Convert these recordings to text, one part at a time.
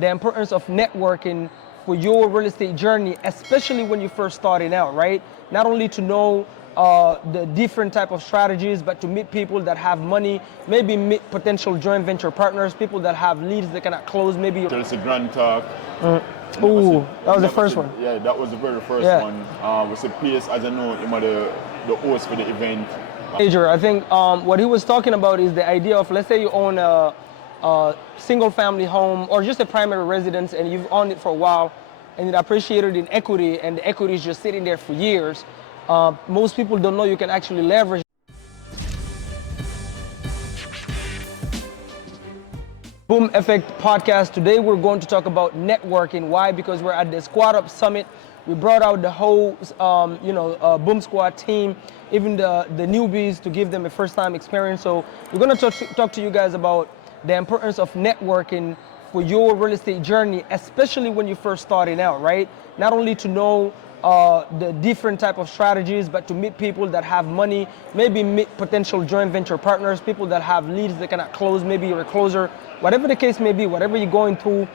the importance of networking for your real estate journey, especially when you're first starting out, right? Not only to know the different type of strategies, but to meet people that have money, maybe meet potential joint venture partners, people that have leads they cannot close, maybe. There's a grand talk. Ooh, that was the first one. Yeah, that was the very first one. Was a place, as I know, him the host for the event. Major, I think what he was talking about is the idea of, let's say you own a single family home or just a primary residence and you've owned it for a while and it appreciated in equity and the equity is just sitting there for years. Most people don't know you can actually leverage. Boom Effect podcast. Today we're going to talk about networking. Why? Because we're at the Squad Up Summit. We brought out the whole, Boom Squad team, even the newbies to give them a first-time experience. So we're going to talk to you guys about the importance of networking for your real estate journey, especially when you're first starting out, right? Not only to know the different type of strategies, but to meet people that have money, maybe meet potential joint venture partners, people that have leads they cannot close, maybe you're a closer, whatever the case may be, whatever you're going through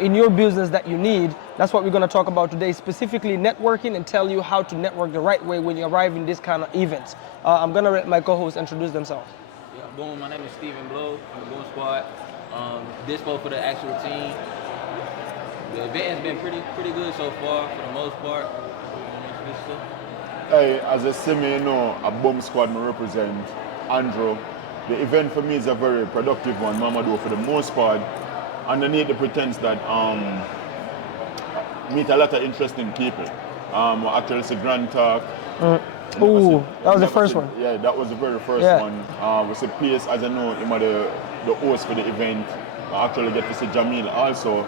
in your business that you need, that's what we're going to talk about today, specifically networking and tell you how to network the right way when you arrive in this kind of events. I'm going to let my co-hosts introduce themselves. Yeah, boom, my name is Stephen Blow from the Boom Squad. Dispo for the actual team. The event has been pretty good so far, for the most part. Hey, as a semi, a Boom Squad me represent Andrew. The event for me is a very productive one, Mamadou for the most part. Underneath the pretense that meet a lot of interesting people. Actually, it's a grand talk. Ooh, that was the first one. Yeah, that was the very first one. Was a place, as I know, him the host for the event. I actually get to see Jamil also.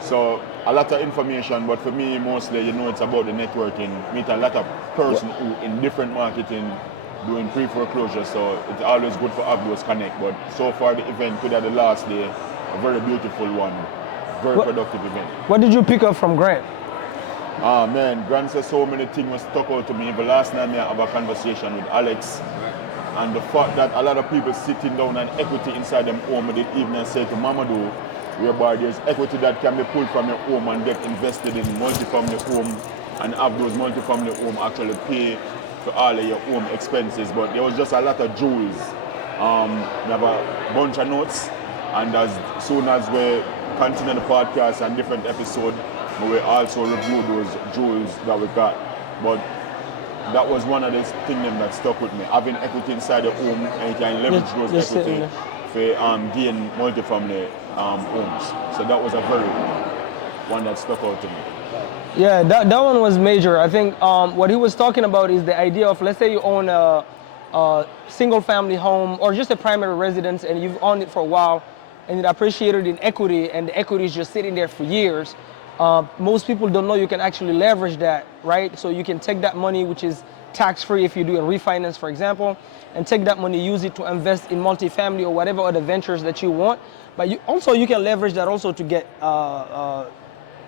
So a lot of information, but for me mostly, it's about the networking. Meet a lot of person who in different marketing doing pre-foreclosure. So it's always good for have those connect. But so far the event could have the last day, a very beautiful one, very productive event. What did you pick up from Grant? Man, Grant said so many things was stuck out to me. But last night I have a conversation with Alex. And the fact that a lot of people sitting down and equity inside them home, they even say to Mamadou, whereby there's equity that can be pulled from your home and get invested in multi-family home and have those multi-family home actually pay for all of your home expenses. But there was just a lot of jewels. We have a bunch of notes, and as soon as we continue the podcast and different episodes, we will also review those jewels that we got. But that was one of the things that stuck with me. Having equity inside the home and you can leverage those equity for gain multi-family homes. So that was a very one that stuck out to me. Yeah, that one was major. I think what he was talking about is the idea of, let's say you own a single family home or just a primary residence and you've owned it for a while and it appreciated in equity and the equity is just sitting there for years. Most people don't know you can actually leverage that, right? So you can take that money, which is tax-free if you do a refinance, for example, and take that money, use it to invest in multifamily or whatever other ventures that you want. But you can leverage that also to get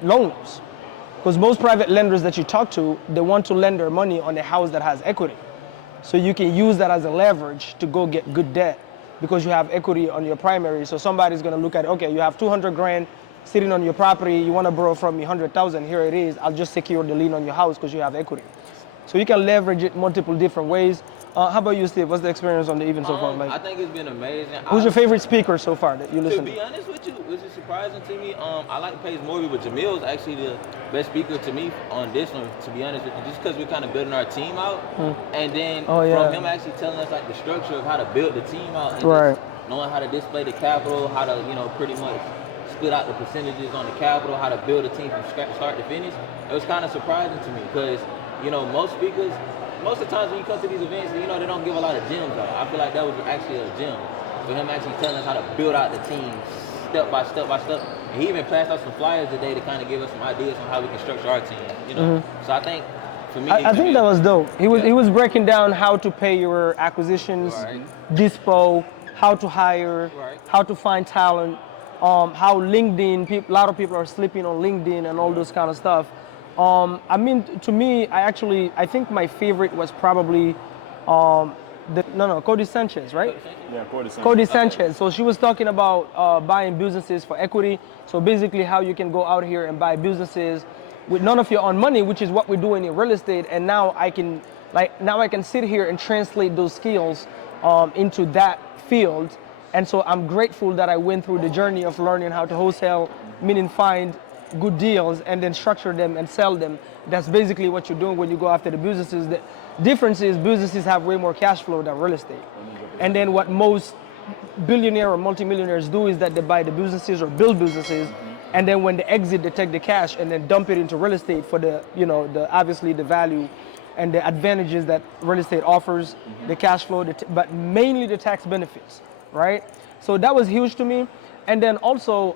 loans. Because most private lenders that you talk to, they want to lend their money on a house that has equity. So you can use that as a leverage to go get good debt because you have equity on your primary. So somebody's gonna look at, okay, you have 200 grand sitting on your property, you wanna borrow from me 100,000, here it is, I'll just secure the lien on your house because you have equity. So you can leverage it multiple different ways. How about you, Steve? What's the experience on the event so far? I think it's been amazing. Who's your favorite speaker so far that you listen to? To be honest with you, which is surprising to me, I like Paige Morby, but Jamil's actually the best speaker to me on this one, to be honest with you, just because we're kind of building our team out. And then from him actually telling us like the structure of how to build the team out and just knowing how to display the capital, how to, pretty much split out the percentages on the capital, how to build a team from start to finish. It was kind of surprising to me because, most speakers, most of the times when you come to these events, they don't give a lot of gems out. I feel like that was actually a gem. For him actually telling us how to build out the team step by step by step. And he even passed out some flyers today to kind of give us some ideas on how we can structure our team, So I think, for me... I think that was dope. He was breaking down how to pay your acquisitions, dispo, how to hire, how to find talent, how LinkedIn, a lot of people are sleeping on LinkedIn and all those kind of stuff. To me, I think my favorite was probably Cody Sanchez, right? Yeah, Cody Sanchez. Cody Sanchez. So she was talking about buying businesses for equity. So basically how you can go out here and buy businesses with none of your own money, which is what we're doing in real estate. And now I can sit here and translate those skills into that field. And so I'm grateful that I went through the journey of learning how to wholesale, meaning find good deals and then structure them and sell them. That's basically what you're doing when you go after the businesses. The difference is businesses have way more cash flow than real estate. And then what most billionaire or multimillionaires do is that they buy the businesses or build businesses, and then when they exit, they take the cash and then dump it into real estate for the obviously the value and the advantages that real estate offers, the cash flow, but mainly the tax benefits, right? So that was huge to me. And then also,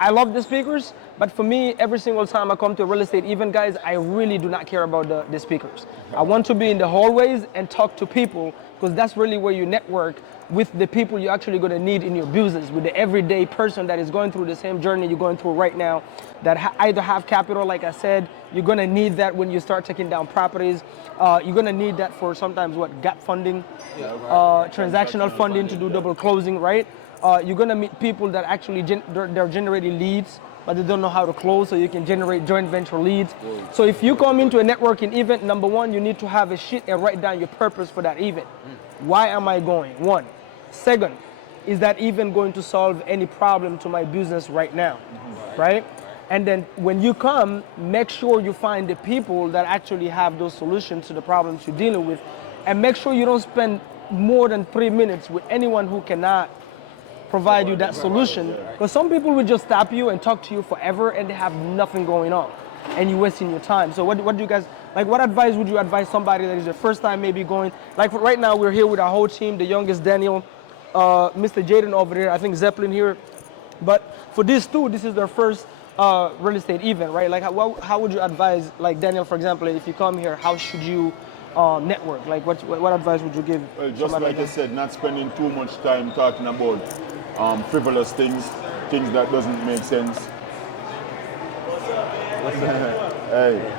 I love the speakers, but for me, every single time I come to a real estate event, guys, I really do not care about the speakers. I want to be in the hallways and talk to people, because that's really where you network with the people you're actually going to need in your business, with the everyday person that is going through the same journey you're going through right now, that either have capital, like I said. You're going to need that when you start taking down properties. You're going to need that for sometimes gap funding, transactional funding to do double closing, right? You're going to meet people that actually they're generating leads, but they don't know how to close, so you can generate joint venture leads. So if you come into a networking event, number one, you need to have a sheet and write down your purpose for that event. Why am I going? One. Second, is that event going to solve any problem to my business right now, right? And then when you come, make sure you find the people that actually have those solutions to the problems you're dealing with, and make sure you don't spend more than 3 minutes with anyone who cannot provide you that solution, because some people will just stop you and talk to you forever and they have nothing going on and you're wasting your time. So what do you guys, what advice would you advise somebody that is their first time maybe going, right now we're here with our whole team, the youngest Daniel, Mr. Jaden over there, I think Zeppelin here, but for these two, this is their first real estate event, right? How would you advise, Daniel, for example, if you come here, how should you network? What advice would you give? Well, just like I said, not spending too much time talking about frivolous things that doesn't make sense. Hey,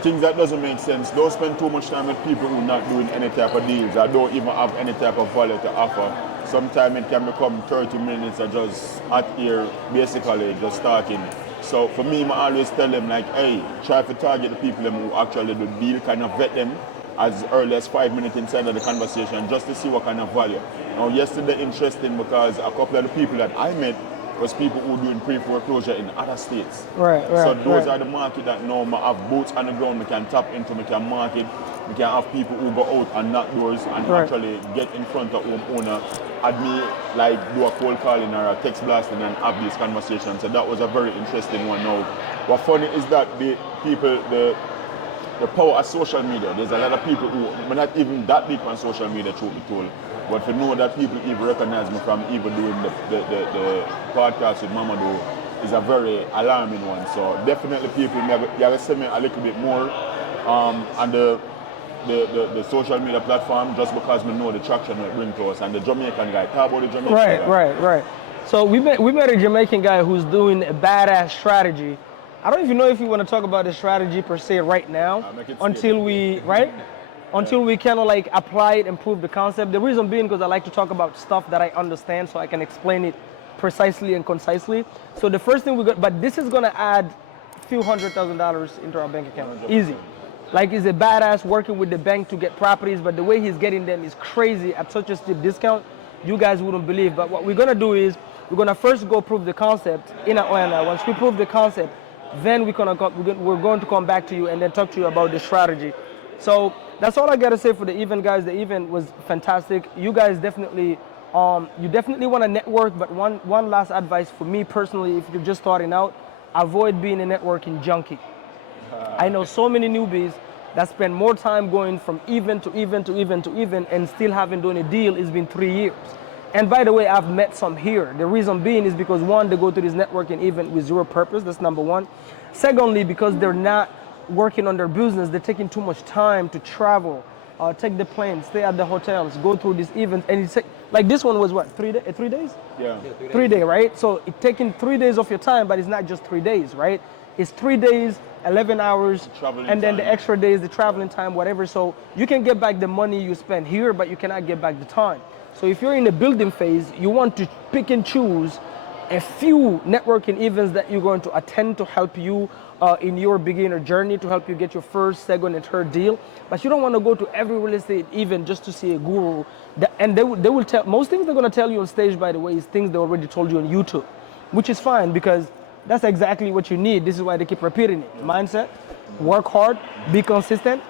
things that doesn't make sense. Don't spend too much time with people who are not doing any type of deals or don't even have any type of value to offer. Sometimes it can become 30 minutes of just hot air, basically just talking. So for me, I always tell them hey, try to target the people who actually do the deal, kind of vet them as early as 5 minutes inside of the conversation just to see what kind of value. Now yesterday interesting because a couple of the people that I met was people who doing pre-foreclosure in other states. Right. So those are the market that now I have boots on the ground, we can tap into, we can market, we can have people who go out and knock doors and actually get in front of homeowner, add me do a cold calling or a text blasting and have these conversations. So that was a very interesting one. Now, what funny is that the power of social media, there's a lot of people who are not even that big on social media, truth be told. But to know that people even recognize me from even doing the podcast with Mamadou is a very alarming one. So definitely people, you have to send me a little bit more on the social media platform, just because we know the traction it brings to us. And the Jamaican guy, talk about the Jamaican guy. Right. So we met a Jamaican guy who's doing a badass strategy. I don't even know if you want to talk about the strategy per se right now, until we kind of apply it and prove the concept. The reason being because I like to talk about stuff that I understand so I can explain it precisely and concisely. So the first thing but this is going to add a few $100,000 into our bank account. Easy. He's a badass working with the bank to get properties, but the way he's getting them is crazy at such a steep discount, you guys wouldn't believe. But what we're going to do is we're going to first go prove the concept in Atlanta. Once we prove the concept, then we're going to come back to you and then talk to you about the strategy. So that's all I got to say for the event, guys. The event was fantastic. You guys definitely want to network, but one last advice for me personally, if you're just starting out, avoid being a networking junkie. I know so many newbies that spend more time going from event to event to event to event and still haven't done a deal. It's been 3 years. And by the way, I've met some here. The reason being is because one, they go to this networking event with zero purpose. That's number one. Secondly, because they're not working on their business, they're taking too much time to travel, take the plane, stay at the hotels, go through these events. And Like this one was what, 3 days? 3 days? Yeah. 3 days, right? So it's taking 3 days of your time, but it's not just 3 days, right? It's 3 days, 11 hours, Traveling and then the time. extra days, the traveling time, whatever. So you can get back the money you spend here, but you cannot get back the time. So if you're in the building phase, you want to pick and choose a few networking events that you're going to attend to help you in your beginner journey, to help you get your first, second, and third deal. But you don't want to go to every real estate event just to see a guru. And they will tell, most things they're going to tell you on stage, by the way, is things they already told you on YouTube, which is fine because that's exactly what you need. This is why they keep repeating it. Mindset, work hard, be consistent.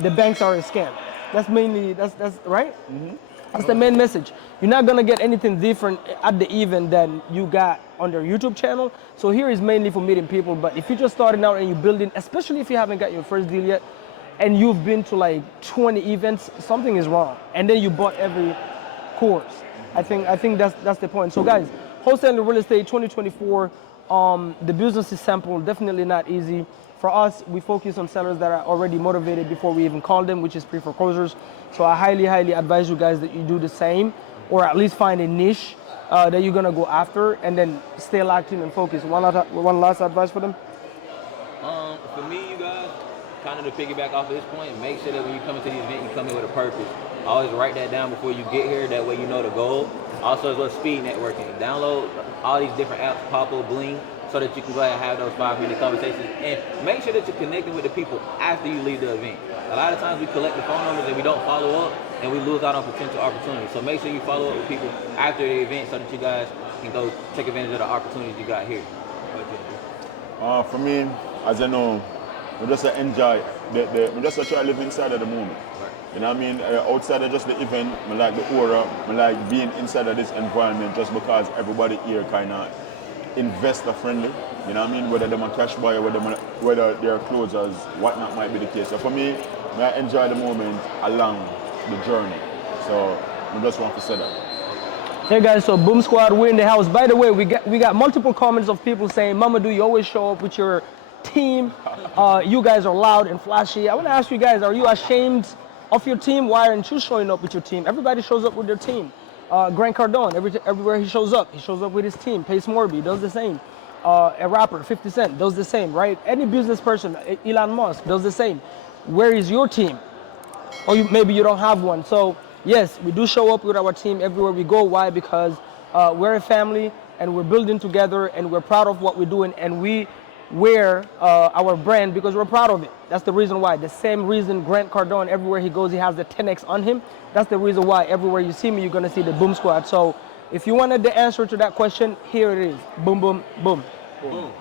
The banks are a scam. That's mainly, that's right? Mm-hmm. That's the main message. You're not gonna get anything different at the event than you got on their YouTube channel. So here is mainly for meeting people, but if you're just starting out and you're building, especially if you haven't got your first deal yet, and you've been to like 20 events, something is wrong. And then you bought every course. I think that's the point. So guys, wholesaling real estate 2024, the business is simple, definitely not easy. For us, we focus on sellers that are already motivated before we even call them, which is pre-foreclosures. So I highly advise you guys that you do the same, or at least find a niche that you're gonna go after, and then stay locked in and focus. One last advice for them? For me, you guys, kind of to piggyback off of this point, make sure that when you come into the event, you come in with a purpose. Always write that down before you get here, that way you know the goal. Also, as well, speed networking. Download all these different apps, Poppo, Bling, so that you can go ahead and have those 5-minute conversations, and make sure that you're connecting with the people after you leave the event. A lot of times we collect the phone numbers and we don't follow up, and we lose out on potential opportunities. So make sure you follow up with people after the event so that you guys can go take advantage of the opportunities you got here. For me, as you know, we just enjoy we just try to live inside of the moment. Right. You know what I mean? Outside of just the event, I like the aura, I like being inside of this environment just because everybody here kind of investor friendly, you know what I mean? Whether they're a cash buyer, whether they're closers, whatnot might be the case. So for me, I enjoy the moment along the journey. So I just want to say that. Hey guys, so Boom Squad, we're in the house. By the way, we got multiple comments of people saying, Mamadou, you always show up with your team. You guys are loud and flashy. I want to ask you guys, are you ashamed of your team? Why aren't you showing up with your team? Everybody shows up with their team. Grant Cardone, everywhere he shows up with his team. Pace Morby does the same. A rapper, 50 Cent, does the same, right? Any business person, Elon Musk, does the same. Where is your team? Or maybe you don't have one. So yes, we do show up with our team everywhere we go. Why? Because we're a family and we're building together and we're proud of what we're doing, and we wear our brand because we're proud of it. That's the reason why. The same reason Grant Cardone, everywhere he goes, he has the 10X on him. That's the reason why everywhere you see me, you're gonna see the Boom Squad. So if you wanted the answer to that question, here it is. Boom, boom, boom. Boom.